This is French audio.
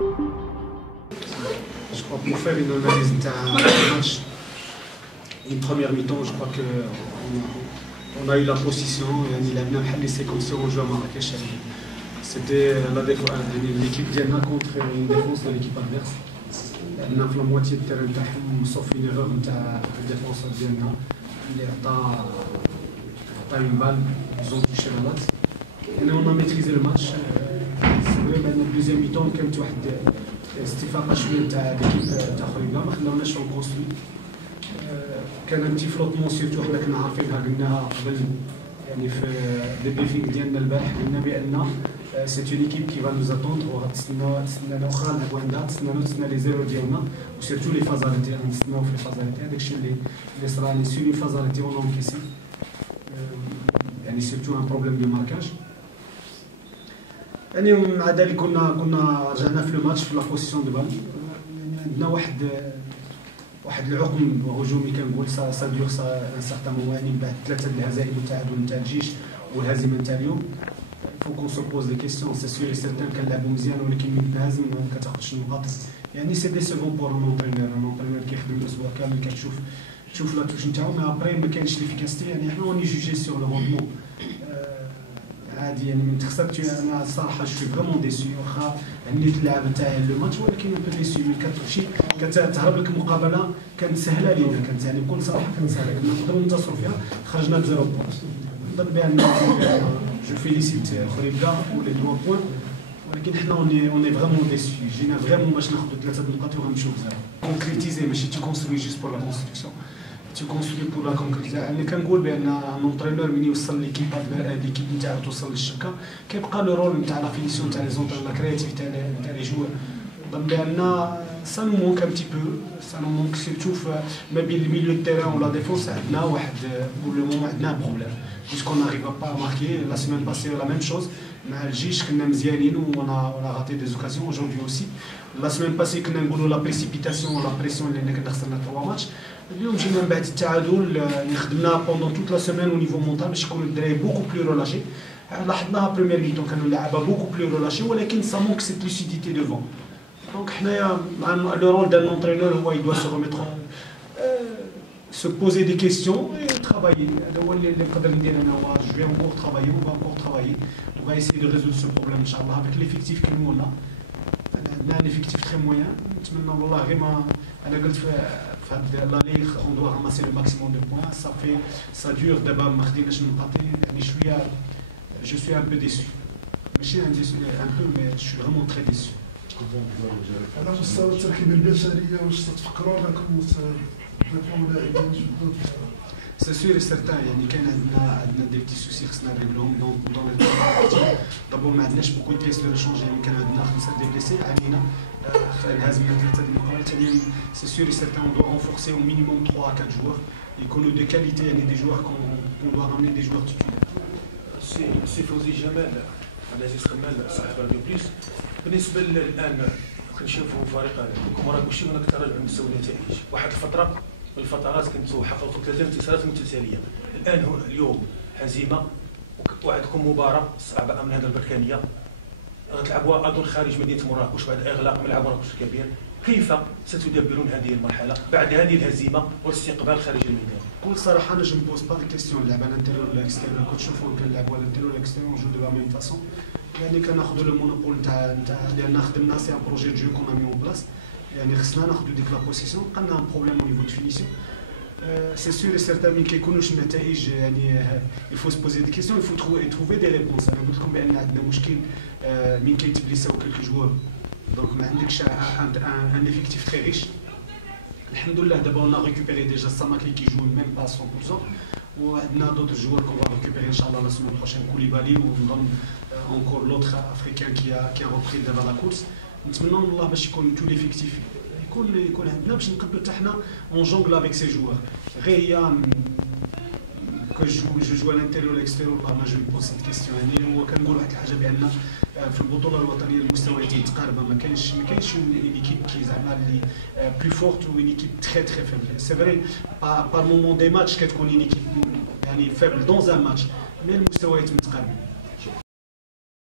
Je crois pour faire une analyse d'un match, une première mi-temps, je crois qu'on a eu la position, il a bien les séquences sur le jeu à Marrakech. C'était l'équipe d'Yana contre une défense de l'équipe adverse. On a fait la moitié de terrain, sauf une erreur de la défense d'Yana. Il a une balle, ils ont touché la latte. Et on a maîtrisé le match. C'est vrai, dans la deuxième mi-temps, كانت واحد استفاقه شويه تاع ليكيب تاع خوينا ما خلاوناش نكونستروي. كان ان تي فلوتمون سيرتو حنا كنا عارفينها قلناها قبل يعني في الديبريفينغ ديالنا البارح قلنا بان سي اون ايكيب كي فا نوز اتوندر وغتسنانا واخا نلعبو عندها تسنى لي زيرو ديالنا وسيرتو لي فازاليتي غنستناو في الفازاليتي هذاك الشيء اللي صرا لي سوري فازاليتي اون انكيسي يعني سيرتو ان بروبليم دو ماركاج. يعني مع ذلك كنا رجعنا في لو ماتش في لا بوزيسيون دو بال يعني عندنا واحد العقم هجومي كنقول سا دور سا ان سارتان مومون يعني بعد ثلاثه الهزائم والتعادل نتاع الجيش والهزيمه نتاع اليوم فو كون سو بوز دي كيسيون سي سيور سيرتان كنلعبوا مزيان ولكن من تنهزم ما كتاخذش النقاط يعني سي دي سيفون بور اونترينور كيخدم الاسبوع كامل كتشوف لا توش نتاعو مي ابري ما كاينش ليفيكاسيتي يعني حنا اوني جوجي سيغ لو روندمون عادي يعني من تخسرت انا الصراحه جو فريمون ديسي واخا عندي اللعب نتاعي لو ماتش ولكن ان بو ديسي ملي كتمشي كتهرب لك مقابله كانت سهله لينا كانت يعني بكل صراحه كانت سهله كنا نقدروا ننتصروا فيها خرجنا ب 0 بوان نظن بان جو فيليسيت خريبكا ولي 3 بوان ولكن حنا اوني فريمون ديسي جينا فريمون باش ناخذوا 3 نقاط وغنمشيو بزاف كونكريتيزي ماشي تي كونستروي جوست بور لا كونستركسيون تي كونستروي بور لا كونكريتيزاسيون يعني كنقول بان ان اونترينور ملي يوصل ليكيب نتاعو توصل للشبكه كيبقى لو رول نتاع لا فينيسيون تاع لي زونتر لا كرياتيف تاع لي جوار نظن بان سا نو مونك ان تي بو سا نو مونك سيرتو ما بين الميليو دو تيران ولا ديفونس عندنا واحد بور لو مومون عندنا بروبليم بيسكو ناريف با ماركي لا سيمين باسي لا ميم شوز مع الجيش كنا مزيانين ونا غاتي دي زوكازيون اجوردي اوسي لا سيمين باسي كنا نقولوا لا بريسيبيتاسيون ولا بريسيون لان كنا خسرنا 3 ماتش اليوم جينا من بعد التعادل يعني خدمنا بوندون توت لا سيمين او نيفو مونتال باش يكونوا الدراري بوكو بلو ريلاشي لاحظناها بريمير ميتون كانوا اللعابه بوكو بلو ريلاشي ولكن سا مونك سيت لوسيديتي ديفون دونك حنايا لو رول دان لونترينور هو يدوا سو ريميتر se poser des questions et travailler. هو اللي نقدر ندير انا هو جو في انكور travailler on va encore travailler on va essayer de résoudre ce problème ان شاء الله avec l'effectif que nous on a عندنا un effectif très moyen نتمنى والله غير ما انا قلت في هاد لا ليغ on doit ramasser le maximum de points ça dure دابا ما خديناش النقاط يعني شويه je suis un peu déçu ماشي un peu mais je suis vraiment très déçu. على مستوى التركيبه البشريه واش تفكروا انكم سي سور سيرتان يعني كان عندنا دي بتي سوسي خصنا نريغلوهم دون لي بارتي دابا ما عندناش بوكو دي بيس لو شونجي يعني كان عندنا 5 دي بليسي علينا انهزمنا 3 المقابلات ثاني سي سور سيرتان اون دو رونفورسي او مينيموم 3 à 4 joueurs يكونوا دو كاليتي يعني دي joueurs qu'on doit ramener des joueurs titulaires. سي فوزي جمال عبد العزيز خمال صاحب راديو بليس بالنسبه الان كنشوفوا فريق مراكشي هناك تراجع مستوى النتائج واحد الفتره من الفترات كنتوا حققتوا 3 انتصارات متتاليه الان اليوم هزيمه وعندكم مباراه صعبه امام هذا البركانيه غتلعبوها اظن خارج مدينه مراكش بعد اغلاق ملعب مراكش الكبير كيف ستدبرون هذه المرحله بعد هذه الهزيمه والاستقبال خارج الميدان؟ بكل صراحه انا جو مبوز با دي كيستيون اللعب على الانتيريور ولا الاكستيريور كنشوفوا كنلعبوا على الانتيريور ولا الاكستيريور جو دو لا ميم فاسون يعني كناخذوا لو مونوبول نتاع لان خدمنا سي ان بروجي دو جو كون مي اون بلاص يعني خصنا ناخذوا ديك لا بوزيسيون بقى لنا بروبليم او نيفو دو فينيسيون سي سور سيرتان ملي كيكونوش النتائج يعني يفو سبوزي دي كيستيون يفو تروفي دي ريبونس انا قلت لكم بان عندنا مشكل من كيتبليساو كلكو جوار دونك ما عندكش ان افيكتيف تري ريش الحمد لله دابا on a récupéré déjà Samaki qui joue même pas 100% وعندنا d'autres joueurs qu'on va récupérer ان شاء الله la semaine prochaine Koulibaly ونظن encore l'autre africain qui a repris دابا la course نتمنى من الله باش يكون تو ليفيكتيف يكون عندنا باش نقدروا حتى حنا اون جونغل افيك سي جوار غير هي كو جو جو الانتيريور والاكستيريور والله ما جو بوز سيت كيستيون يعني هو كنقول واحد الحاجه بان في البطوله الوطنيه المستويات متقاربه ما كاينش اون ايكيب كي زعما اللي بلو فورت و اون ايكيب تري تري فيبل سي فري بار مومون دي ماتش كتكون اون ايكيب يعني فيبل دون ان ماتش مي المستويات متقاربه